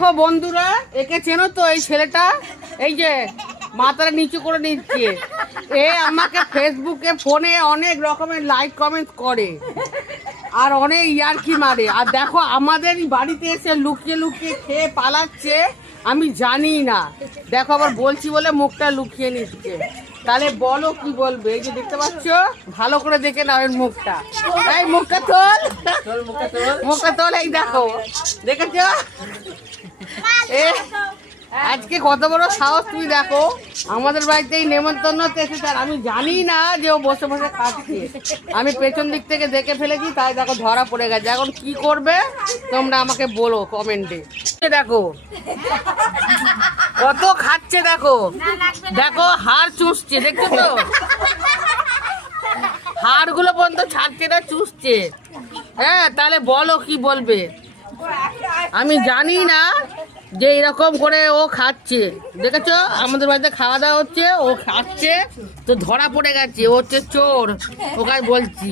দেখো বন্ধুরা, একে চেনো তো? এই ছেলেটা, এই যে মাথাটা নিচু করে নিচ্ছে, এ আমাকে ফেসবুকে ফোনে অনেক রকমের লাইক কমেন্ট করে আর অনেক ইয়ার্কি মারে। আর দেখো আমাদের বাড়িতে এসে লুকিয়ে লুকিয়ে খেয়ে পালাচ্ছে, আমি জানি না। দেখো আবার বলছি বলে মুখটা লুকিয়ে নিচ্ছে। তাহলে বলো কি বলবে? এই যে দেখতে পাচ্ছ, ভালো করে দেখে নাও এর মুখটা। এই মুখটা তোল, মুখটা তোল। এই দেখো, দেখেছ এ আজকে কত বড় সাহস তুমি দেখো। আমাদের বাড়িতে এই নেমন্তন্নতে এসেছে আর আমি জানি না যে ও বসে বসে খাচ্ছে। আমি পেছন দিক থেকে দেখে ফেলেছি, তাই দেখো ধরা পড়ে গেছে। এখন কি করবে তোমরা আমাকে বলো কমেন্টে। দেখো কত খাচ্ছে, দেখো দেখো হাড় চুষছে, দেখছো তো? হাড়গুলো পর্যন্ত ছাড়ছে না, চুষছে। হ্যাঁ, তাহলে বলো কি বলবে? আমি জানি না যে এরকম করে ও খাচ্ছে। দেখেছো আমাদের বাড়িতে খাওয়া দাওয়া হচ্ছে, ও খাচ্ছে তো ধরা পড়ে গেছে। ও হচ্ছে চোর, ওকে বলছি।